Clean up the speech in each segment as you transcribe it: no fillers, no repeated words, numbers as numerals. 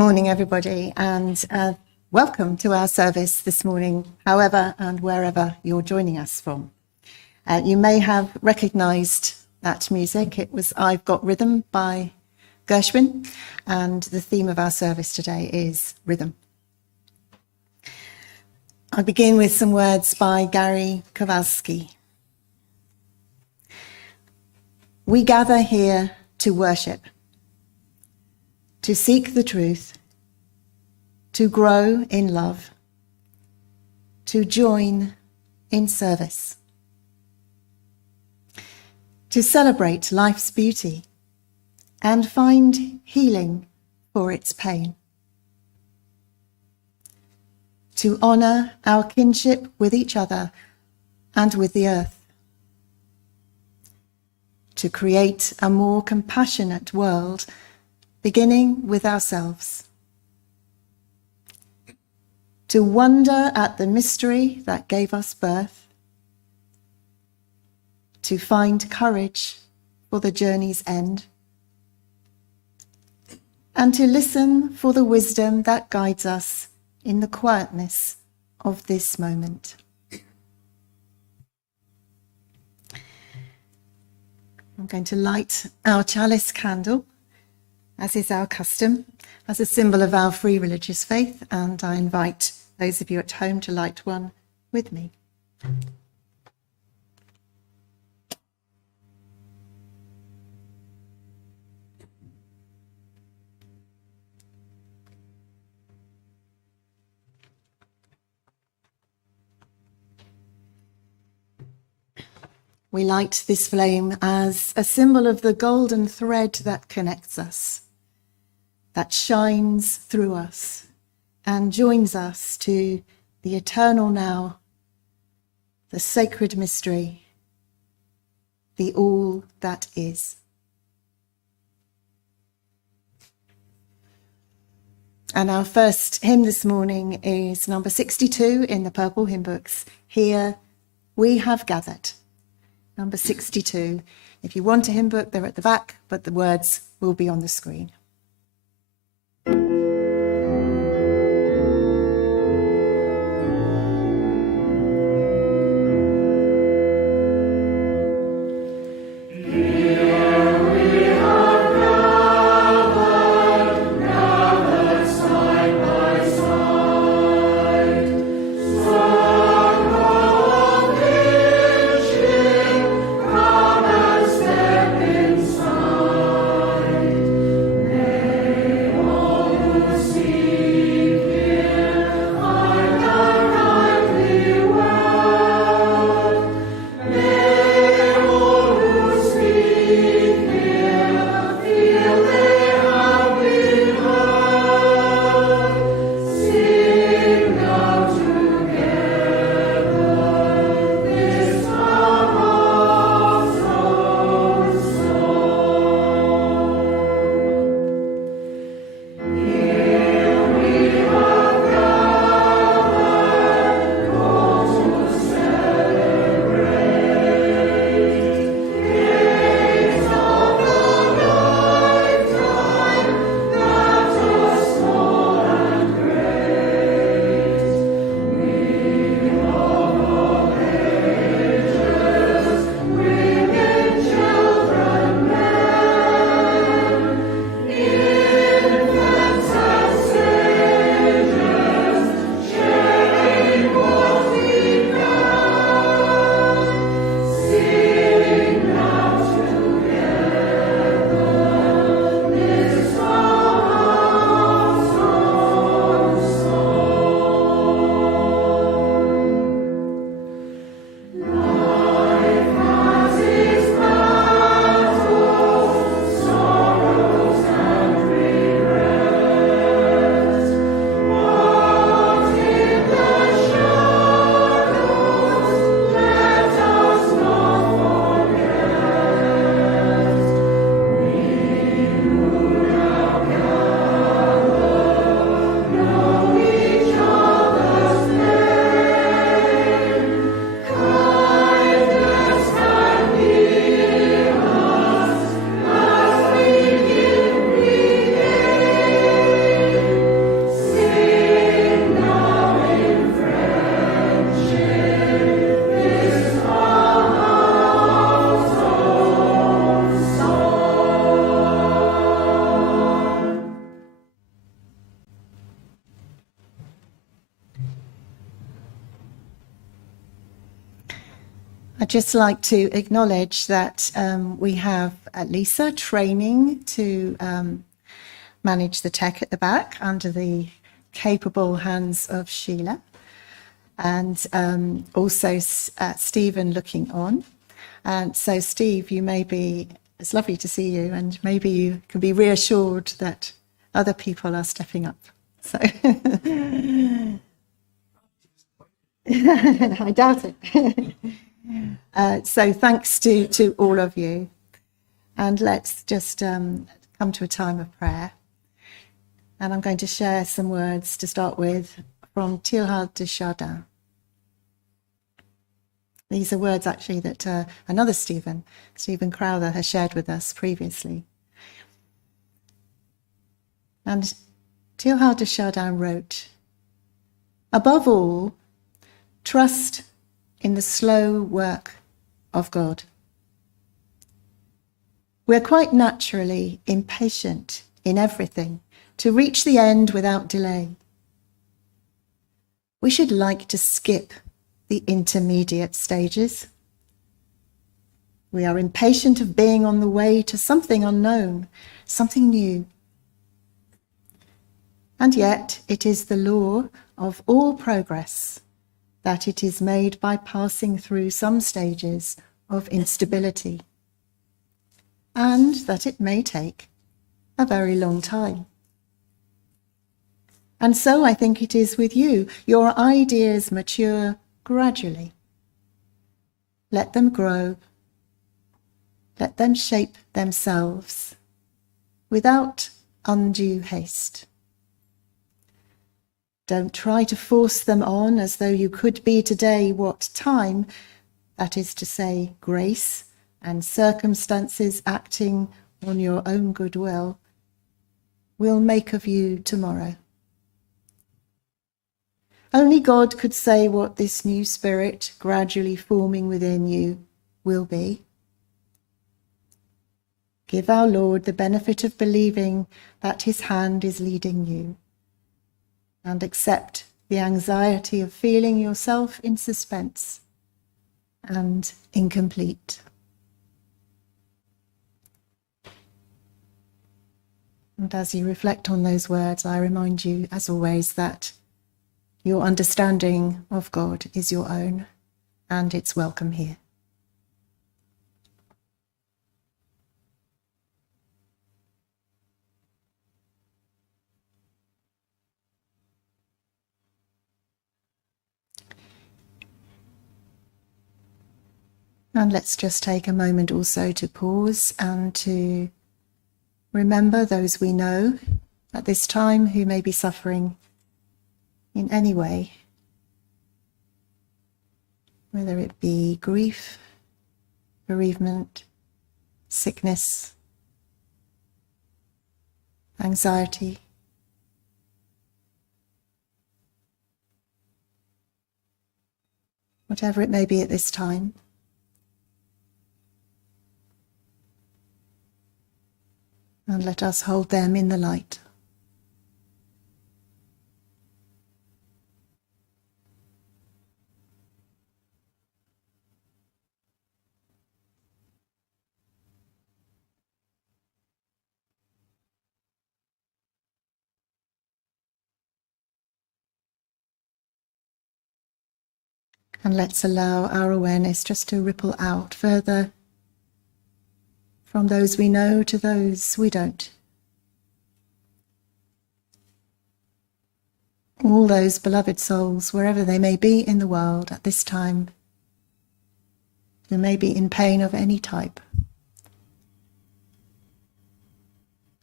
morning, everybody, and welcome to our service this morning, however and wherever you're joining us from. You may have recognised that music. It was I've Got Rhythm by Gershwin, and the theme of our service today is rhythm. I begin with some words by Gary Kowalski. We gather here to worship, to seek the truth, to grow in love, to join in service, to celebrate life's beauty and find healing for its pain, to honour our kinship with each other and with the earth, to create a more compassionate world, beginning with ourselves, to wonder at the mystery that gave us birth, to find courage for the journey's end, and to listen for the wisdom that guides us in the quietness of this moment. I'm going to light our chalice candle, as is our custom, as a symbol of our free religious faith, and I invite those of you at home to light one with me. We light this flame as a symbol of the golden thread that connects us, that shines through us and joins us to the eternal now, the sacred mystery, the all that is. And our first hymn this morning is number 62 in the purple hymn books, Here We Have Gathered. Number 62. If you want a hymn book, they're at the back, but the words will be on the screen. Inside. I'd just like to acknowledge that we have Lisa training to manage the tech at the back under the capable hands of Sheila, and also Stephen looking on. And so, Steve, it's lovely to see you, and maybe you can be reassured that other people are stepping up. So I doubt it. So thanks to all of you. And let's just come to a time of prayer. And I'm going to share some words to start with from Teilhard de Chardin. These are words actually that another Stephen Crowther, has shared with us previously. And Teilhard de Chardin wrote, "Above all, trust in the slow work of God. We're quite naturally impatient in everything to reach the end without delay. We should like to skip the intermediate stages. We are impatient of being on the way to something unknown, something new. And yet it is the law of all progress that it is made by passing through some stages of instability, and that it may take a very long time. And so I think it is with you. Your ideas mature gradually. Let them grow. Let them shape themselves without undue haste. Don't try to force them on as though you could be today what time, that is to say, grace and circumstances acting on your own goodwill, will make of you tomorrow. Only God could say what this new spirit gradually forming within you will be. Give our Lord the benefit of believing that his hand is leading you, and accept the anxiety of feeling yourself in suspense and incomplete." And as you reflect on those words, I remind you, as always, that your understanding of God is your own, and it's welcome here. And let's just take a moment also to pause and to remember those we know at this time who may be suffering in any way, whether it be grief, bereavement, sickness, anxiety. Whatever it may be at this time. And let us hold them in the light. And let's allow our awareness just to ripple out further from those we know to those we don't. All those beloved souls, wherever they may be in the world at this time, who may be in pain of any type.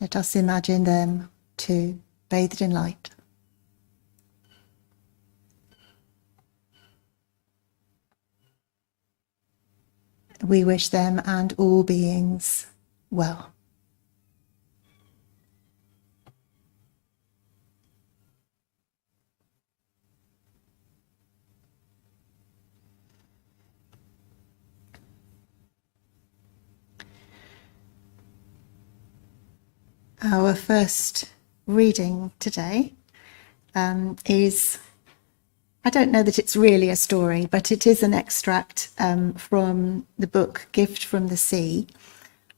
Let us imagine them too, bathed in light. We wish them and all beings well. Our first reading today is I don't know that it's really a story, but it is an extract from the book Gift from the Sea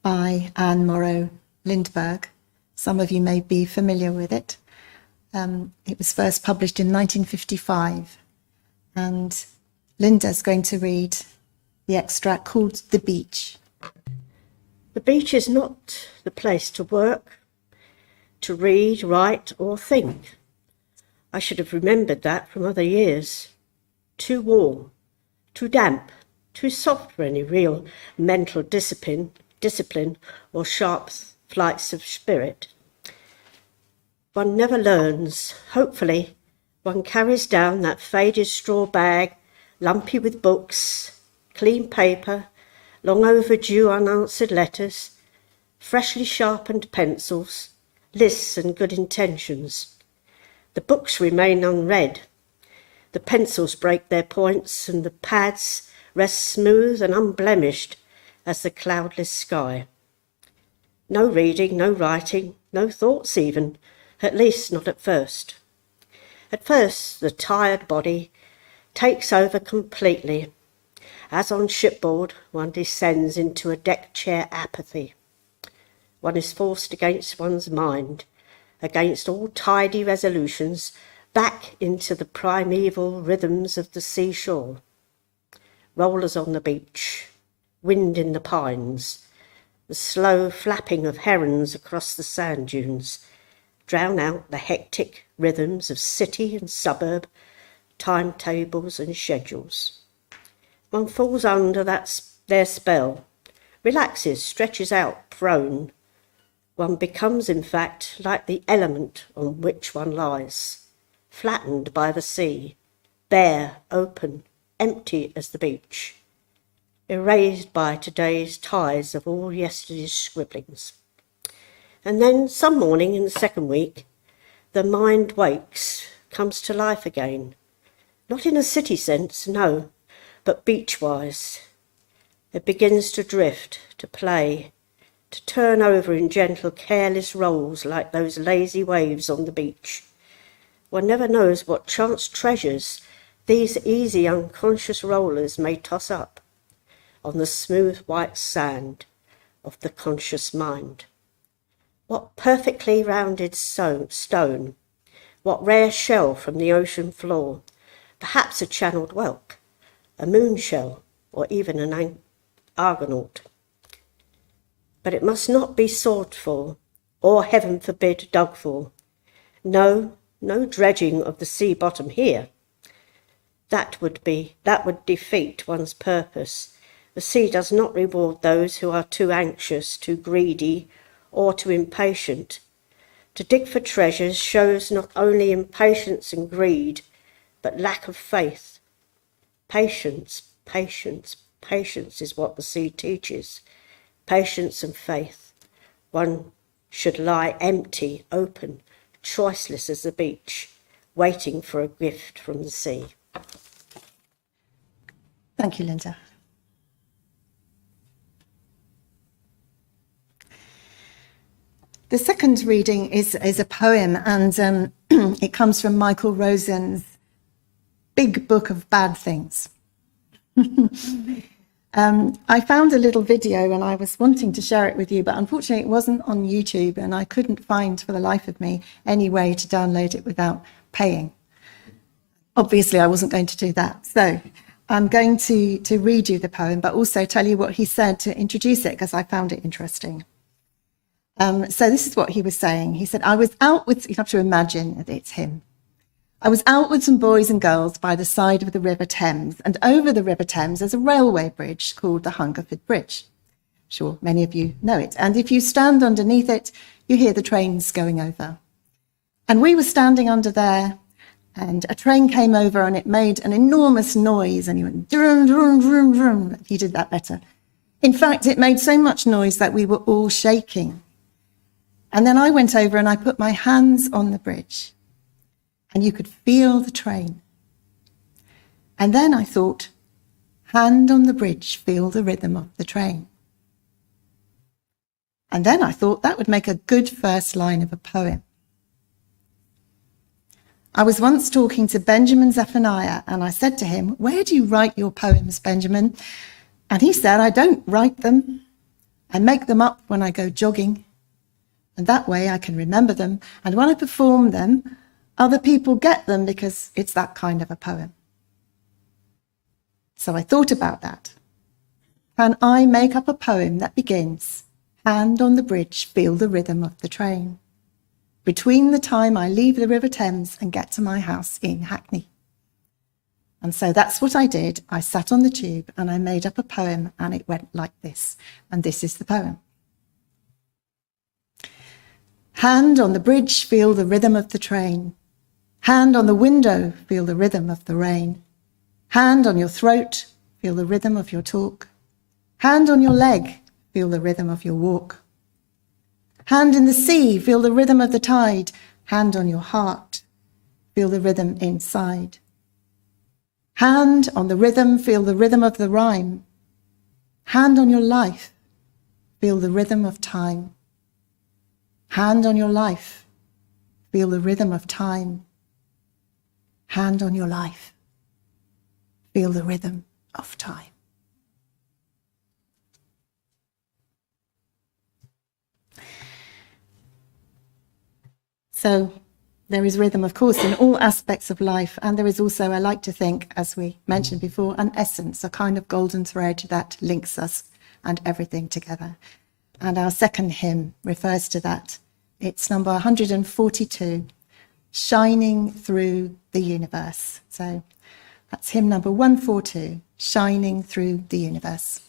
by Anne Morrow Lindbergh. Some of you may be familiar with it. It was first published in 1955, and Linda's going to read the extract called The Beach. The beach is not the place to work, to read, write, or think. I should have remembered that from other years. Too warm, too damp, too soft for any real mental discipline or sharp flights of spirit. One never learns. Hopefully, one carries down that faded straw bag, lumpy with books, clean paper, long overdue unanswered letters, freshly sharpened pencils, lists and good intentions. The books remain unread. The pencils break their points and the pads rest smooth and unblemished as the cloudless sky. No reading, no writing, no thoughts even, at least not at first. At first, the tired body takes over completely. As on shipboard, one descends into a deck chair apathy. One is forced against one's mind, against all tidy resolutions, back into the primeval rhythms of the seashore. Rollers on the beach, wind in the pines, the slow flapping of herons across the sand dunes drown out the hectic rhythms of city and suburb, timetables and schedules. One falls under their spell, relaxes, stretches out, prone. One becomes, in fact, like the element on which one lies, flattened by the sea, bare, open, empty as the beach, erased by today's ties of all yesterday's scribblings. And then some morning in the second week, the mind wakes, comes to life again. Not in a city sense, no, but beach-wise. It begins to drift, to play, to turn over in gentle, careless rolls like those lazy waves on the beach. One never knows what chance treasures these easy, unconscious rollers may toss up on the smooth white sand of the conscious mind. What perfectly rounded stone, what rare shell from the ocean floor, perhaps a channeled whelk, a moon shell, or even an argonaut. But it must not be sought for, or heaven forbid dug for. No dredging of the sea bottom here. That would defeat one's purpose. The sea does not reward those who are too anxious, too greedy, or too impatient. To dig for treasures shows not only impatience and greed, but lack of faith. Patience is what the sea teaches. Patience and faith. One should lie empty, open, choiceless as the beach, waiting for a gift from the sea. Thank you, Linda. The second reading is a poem, and it comes from Michael Rosen's Big Book of Bad Things. I found a little video and I was wanting to share it with you, but unfortunately it wasn't on YouTube and I couldn't find for the life of me any way to download it without paying. Obviously I wasn't going to do that. So I'm going to read you the poem, but also tell you what he said to introduce it because I found it interesting. So this is what he was saying. He said, I was out with, you have to imagine that it's him. I was out with some boys and girls by the side of the River Thames, and over the River Thames there's a railway bridge called the Hungerford Bridge. Sure, many of you know it. And if you stand underneath it, you hear the trains going over. And we were standing under there, and a train came over and it made an enormous noise, and he went, drum, drum, drum, drum. He did that better. In fact, it made so much noise that we were all shaking. And then I went over and I put my hands on the bridge and you could feel the train. And then I thought, hand on the bridge, feel the rhythm of the train. And then I thought that would make a good first line of a poem. I was once talking to Benjamin Zephaniah, and I said to him, "Where do you write your poems, Benjamin?" And he said, "I don't write them. I make them up when I go jogging. And that way I can remember them. And when I perform them, other people get them because it's that kind of a poem." So I thought about that. Can I make up a poem that begins, "Hand on the bridge, feel the rhythm of the train, between the time I leave the River Thames and get to my house in Hackney"? And so that's what I did. I sat on the tube and I made up a poem, and it went like this. And this is the poem. Hand on the bridge, feel the rhythm of the train. Hand on the window, feel the rhythm of the rain. Hand on your throat, feel the rhythm of your talk. Hand on your leg, feel the rhythm of your walk. Hand in the sea, feel the rhythm of the tide. Hand on your heart, feel the rhythm inside. Hand on the rhythm, feel the rhythm of the rhyme. Hand on your life, feel the rhythm of time. Hand on your life, feel the rhythm of time. Hand on your life, feel the rhythm of time. So there is rhythm, of course, in all aspects of life. And there is also, I like to think, as we mentioned before, an essence, a kind of golden thread that links us and everything together. And our second hymn refers to that. It's number 142, Shining Through the Universe. So that's hymn number 142, Shining Through the Universe.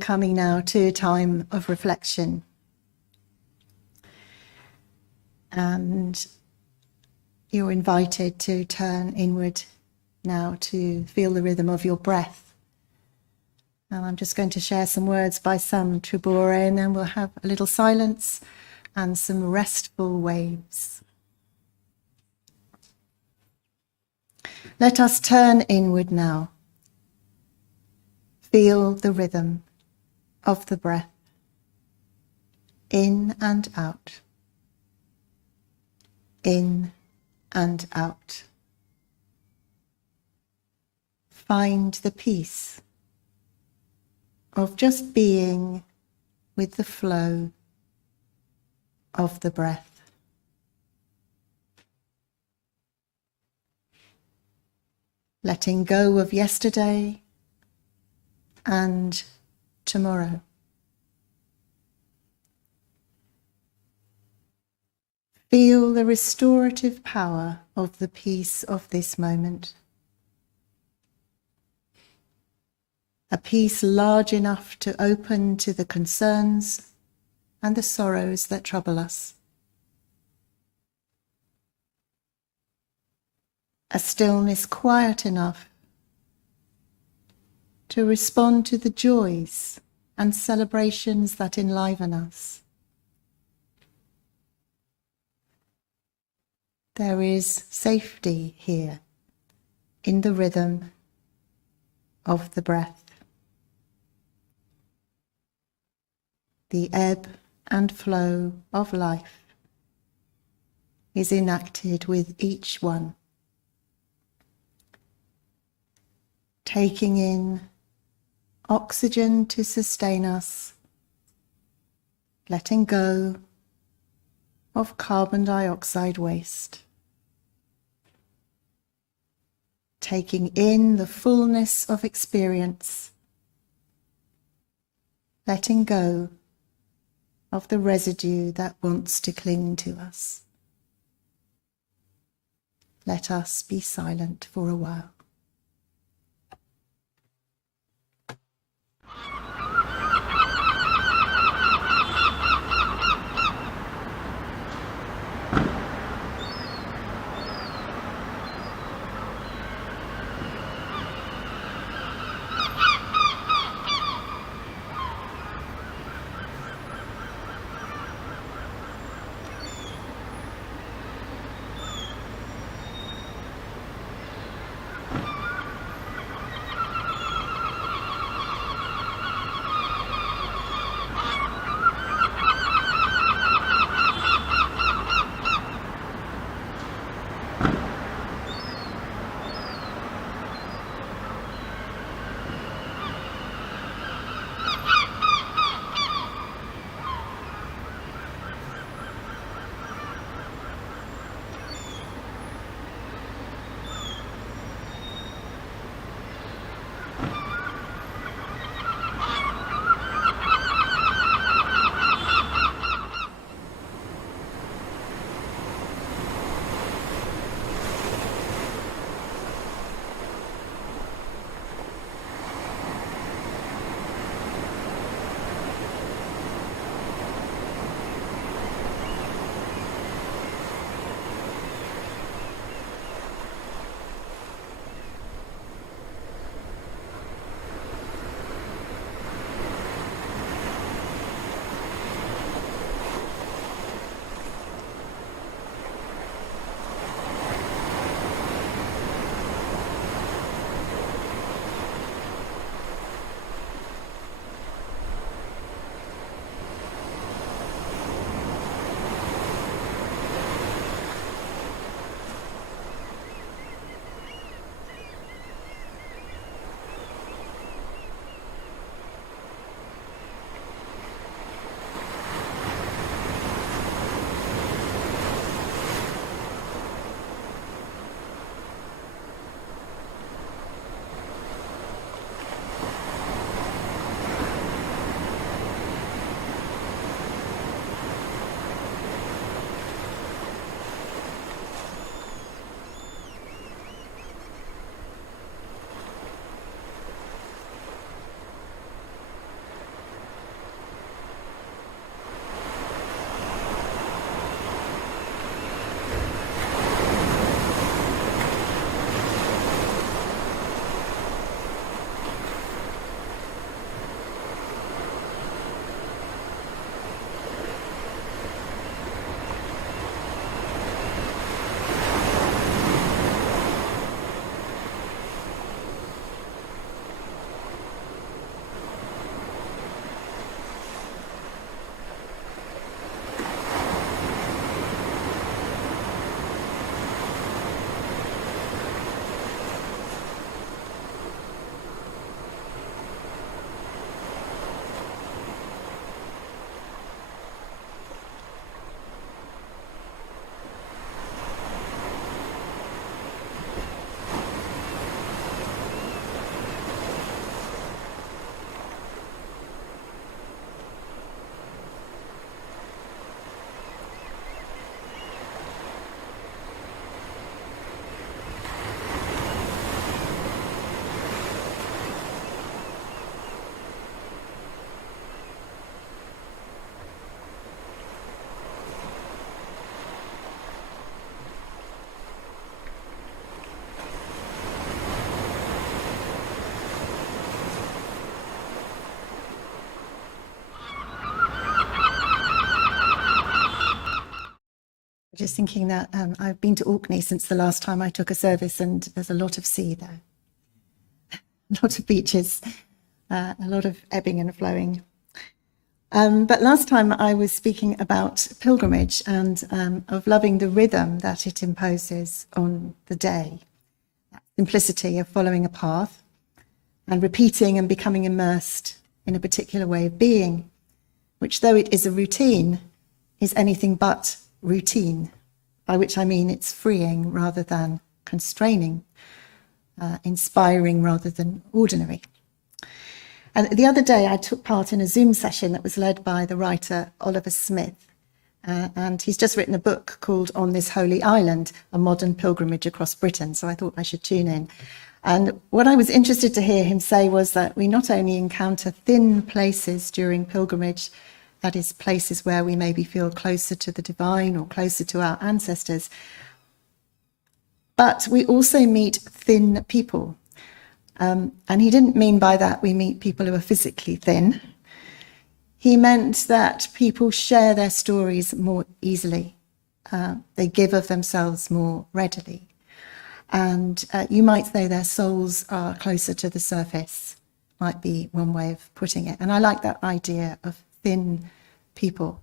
Coming now to a time of reflection. And you're invited to turn inward now to feel the rhythm of your breath. And I'm just going to share some words by Sam Tribore, and then we'll have a little silence and some restful waves. Let us turn inward now. Feel the rhythm of the breath, in and out, in and out. Find the peace of just being with the flow of the breath. Letting go of yesterday and tomorrow. Feel the restorative power of the peace of this moment. A peace large enough to open to the concerns and the sorrows that trouble us. A stillness quiet enough to respond to the joys and celebrations that enliven us. There is safety here in the rhythm of the breath. The ebb and flow of life is enacted with each one. Taking in oxygen to sustain us, letting go of carbon dioxide waste. Taking in the fullness of experience, letting go of the residue that wants to cling to us. Let us be silent for a while. Just thinking that I've been to Orkney since the last time I took a service, and there's a lot of sea there. lot of beaches, a lot of ebbing and flowing. But last time I was speaking about pilgrimage and of loving the rhythm that it imposes on the day, that simplicity of following a path and repeating and becoming immersed in a particular way of being, which, though it is a routine, is anything but routine, by which I mean it's freeing rather than constraining, inspiring rather than ordinary. And the other day I took part in a Zoom session that was led by the writer Oliver Smith, and he's just written a book called On This Holy Island, A Modern Pilgrimage Across Britain, so I thought I should tune in. And what I was interested to hear him say was that we not only encounter thin places during pilgrimage, that is, places where we maybe feel closer to the divine or closer to our ancestors, but we also meet thin people. And he didn't mean by that we meet people who are physically thin. He meant that people share their stories more easily. They give of themselves more readily. And you might say their souls are closer to the surface, might be one way of putting it. And I like that idea of thin people.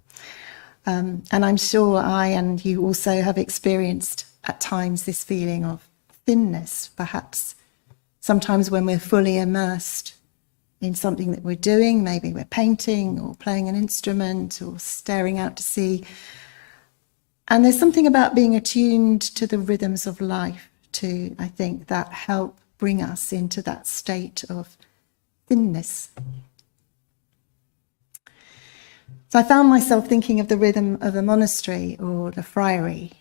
And I'm sure I and you also have experienced at times this feeling of thinness, perhaps. Sometimes when we're fully immersed in something that we're doing, maybe we're painting or playing an instrument or staring out to sea. And there's something about being attuned to the rhythms of life too, I think, that help bring us into that state of thinness. So I found myself thinking of the rhythm of a monastery or the friary.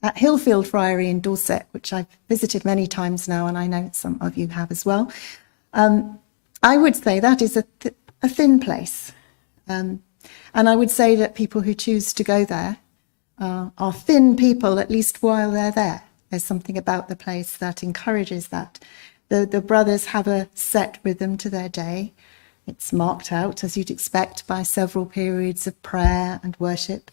At Hillfield Friary in Dorset, which I've visited many times now, and I know some of you have as well, I would say that is a thin place. And I would say that people who choose to go there are thin people, at least while they're there. There's something about the place that encourages that. The brothers have a set rhythm to their day. It's marked out, as you'd expect, by several periods of prayer and worship,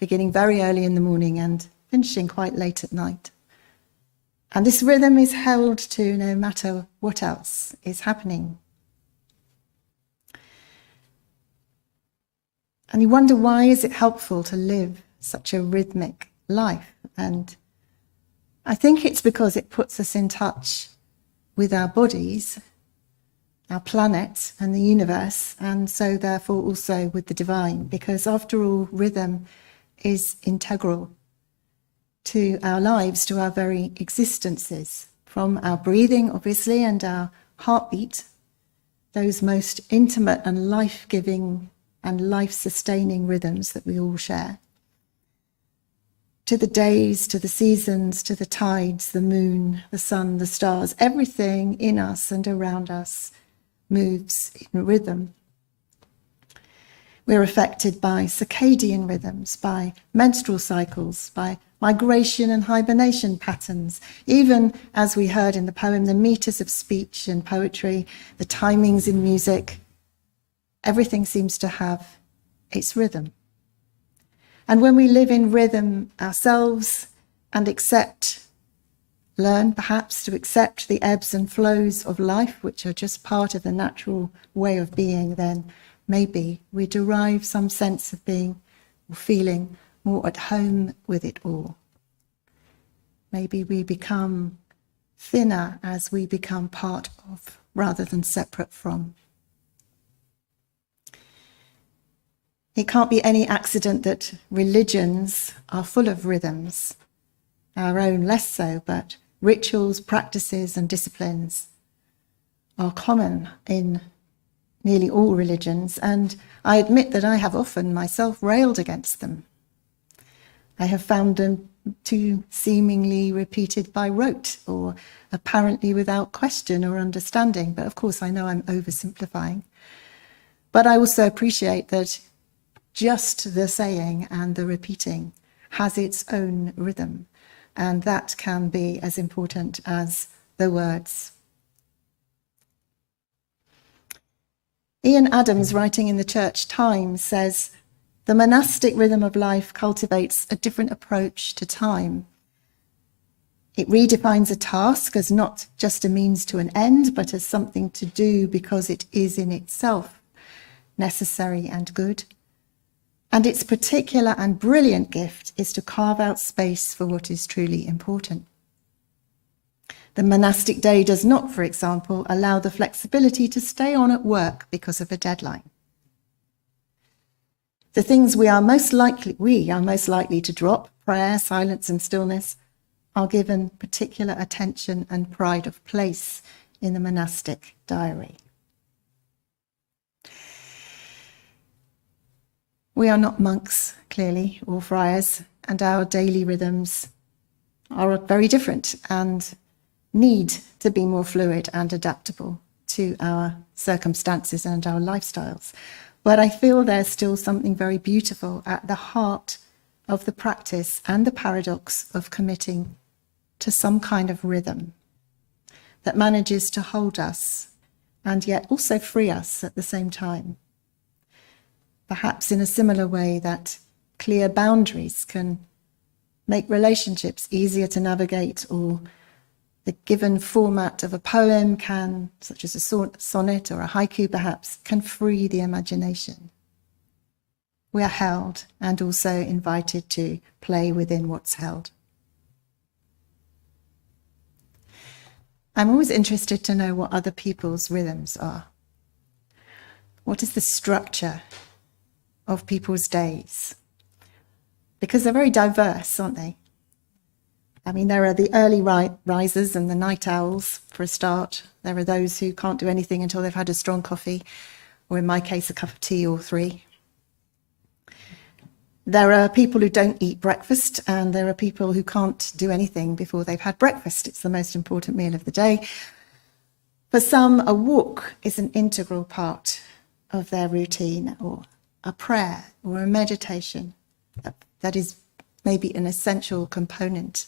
beginning very early in the morning and finishing quite late at night. And this rhythm is held to no matter what else is happening. And you wonder, why is it helpful to live such a rhythmic life? And I think it's because it puts us in touch with our bodies, our planet and the universe, and so therefore also with the divine, because after all, rhythm is integral to our lives, to our very existences, from our breathing, obviously, and our heartbeat, those most intimate and life-giving and life-sustaining rhythms that we all share, to the days, to the seasons, to the tides, the moon, the sun, the stars. Everything in us and around us moves in rhythm. We're affected by circadian rhythms, by menstrual cycles, by migration and hibernation patterns, even, as we heard in the poem, the meters of speech and poetry, the timings in music. Everything seems to have its rhythm. And when we live in rhythm ourselves and learn perhaps to accept the ebbs and flows of life, which are just part of the natural way of being, then maybe we derive some sense of being or feeling more at home with it all. Maybe we become thinner as we become part of rather than separate from. It can't be any accident that religions are full of rhythms, our own less so, but rituals, practices, and disciplines are common in nearly all religions, and I admit that I have often myself railed against them. I have found them too seemingly repeated by rote or apparently without question or understanding, but of course I know I'm oversimplifying. But I also appreciate that just the saying and the repeating has its own rhythm, and that can be as important as the words. Ian Adams, writing in the Church Times, says, "The monastic rhythm of life cultivates a different approach to time. It redefines a task as not just a means to an end, but as something to do because it is in itself necessary and good. And its particular and brilliant gift is to carve out space for what is truly important. The monastic day does not, for example, allow the flexibility to stay on at work because of a deadline. The things we are most likely to drop, prayer, silence, and stillness, are given particular attention and pride of place in the monastic diary. We are not monks, clearly, or friars, and our daily rhythms are very different and need to be more fluid and adaptable to our circumstances and our lifestyles. But I feel there's still something very beautiful at the heart of the practice and the paradox of committing to some kind of rhythm that manages to hold us and yet also free us at the same time. Perhaps in a similar way that clear boundaries can make relationships easier to navigate, or the given format of a poem can, such as a sonnet or a haiku perhaps, can free the imagination. We are held and also invited to play within what's held. I'm always interested to know what other people's rhythms are. What is the structure of people's days? Because they're very diverse, aren't they? I mean, there are the early risers and the night owls, for a start. There are those who can't do anything until they've had a strong coffee, or in my case, a cup of tea or three. There are people who don't eat breakfast, and there are people who can't do anything before they've had breakfast. It's the most important meal of the day. For some, a walk is an integral part of their routine, or a prayer or a meditation that is maybe an essential component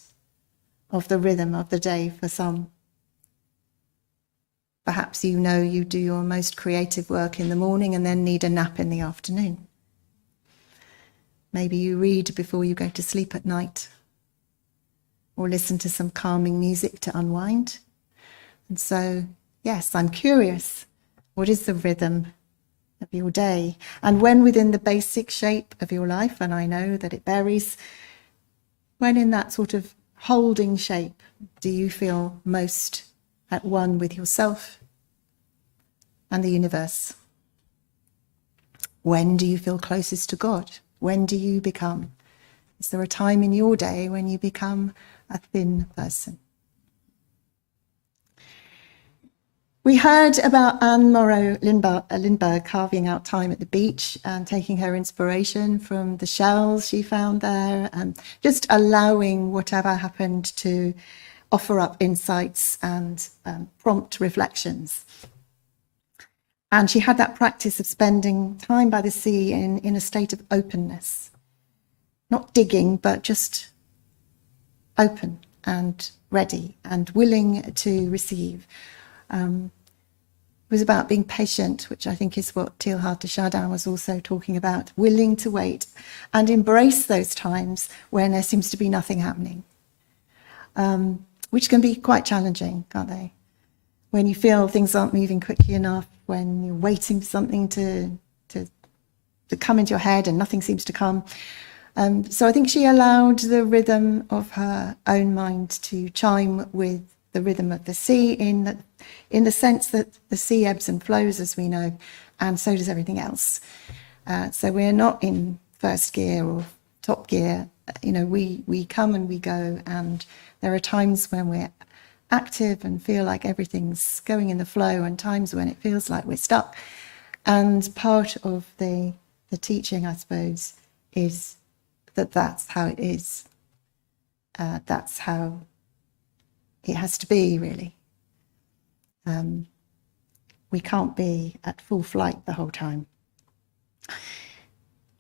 of the rhythm of the day for some. Perhaps you know you do your most creative work in the morning and then need a nap in the afternoon. Maybe you read before you go to sleep at night, or listen to some calming music to unwind. And so, yes, I'm curious, what is the rhythm of your day? And when within the basic shape of your life, and I know that it varies, when in that sort of holding shape do you feel most at one with yourself and the universe? When do you feel closest to God? When do you become? Is there a time in your day when you become a thin person? We heard about Anne Morrow Lindbergh carving out time at the beach and taking her inspiration from the shells she found there, and just allowing whatever happened to offer up insights and prompt reflections. And she had that practice of spending time by the sea in a state of openness, not digging, but just open and ready and willing to receive. It was about being patient, which I think is what Teilhard de Chardin was also talking about, willing to wait and embrace those times when there seems to be nothing happening, which can be quite challenging, can't they? When you feel things aren't moving quickly enough, when you're waiting for something to come into your head and nothing seems to come. So I think she allowed the rhythm of her own mind to chime with the rhythm of the sea in the sense that the sea ebbs and flows, as we know, and so does everything else. So we're not in first gear or top gear. You know, we come and we go, and there are times when we're active and feel like everything's going in the flow, and times when it feels like we're stuck. And part of the teaching, I suppose, is that that's how it is. That's how it has to be, really. We can't be at full flight the whole time.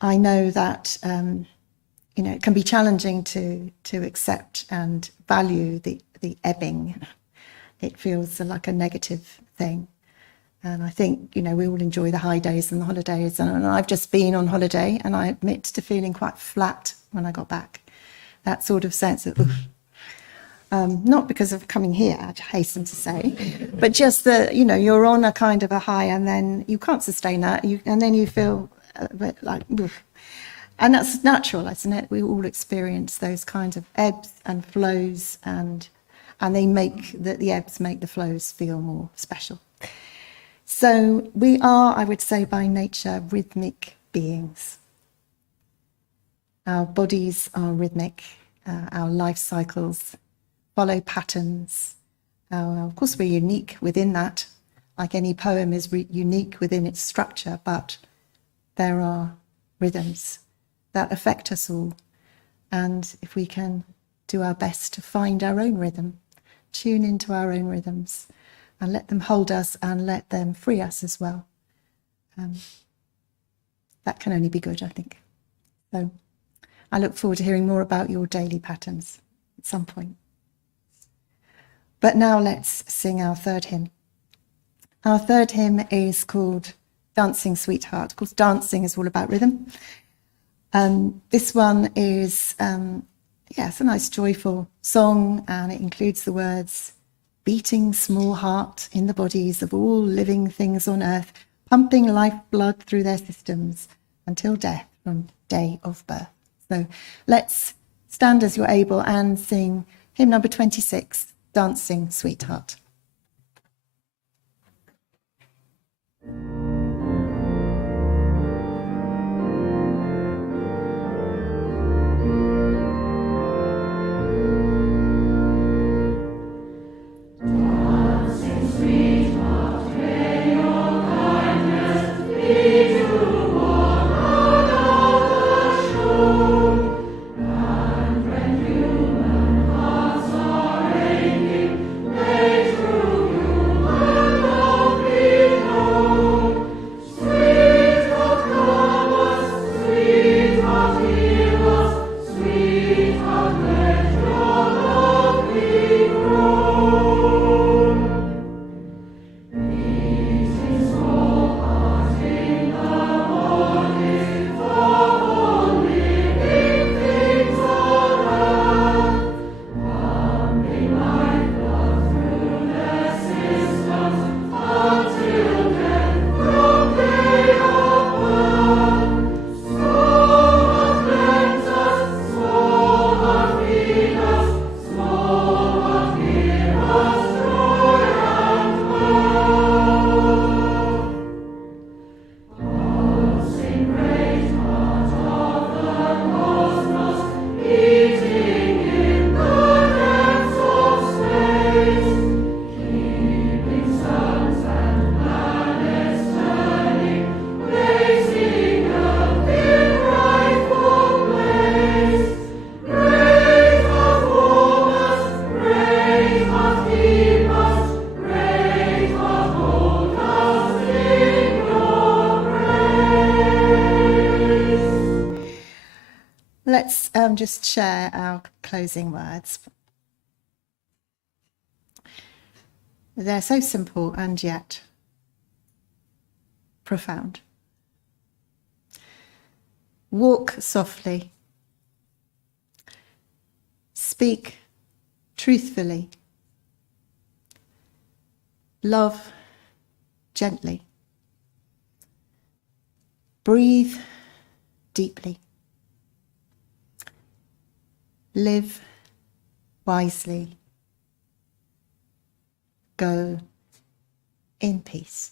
I know that it can be challenging to accept and value the ebbing. It feels like a negative thing. And I think, we all enjoy the high days and the holidays. And I've just been on holiday, and I admit to feeling quite flat when I got back. That sort of sense of, oof. not because of coming here, I hasten to say, but just that, you're on a kind of a high and then you can't sustain that, and then you feel a bit like, oof. And that's natural, isn't it? We all experience those kinds of ebbs and flows, and the ebbs make the flows feel more special. So we are, I would say, by nature, rhythmic beings. Our bodies are rhythmic, our life cycles follow patterns. Of course, we're unique within that, like any poem is unique within its structure, but there are rhythms that affect us all. And if we can do our best to find our own rhythm, tune into our own rhythms, and let them hold us and let them free us as well, that can only be good, I think. So I look forward to hearing more about your daily patterns at some point. But now let's sing our third hymn. Our third hymn is called Dancing Sweetheart. Of course, dancing is all about rhythm. This one is, it's a nice joyful song, and it includes the words, beating small heart in the bodies of all living things on earth, pumping life blood through their systems until death from day of birth. So let's stand as you're able and sing hymn number 26, Dancing Sweetheart. Let's just share our closing words. They're so simple and yet profound. Walk softly. Speak truthfully. Love gently. Breathe deeply. Live wisely. Go in peace.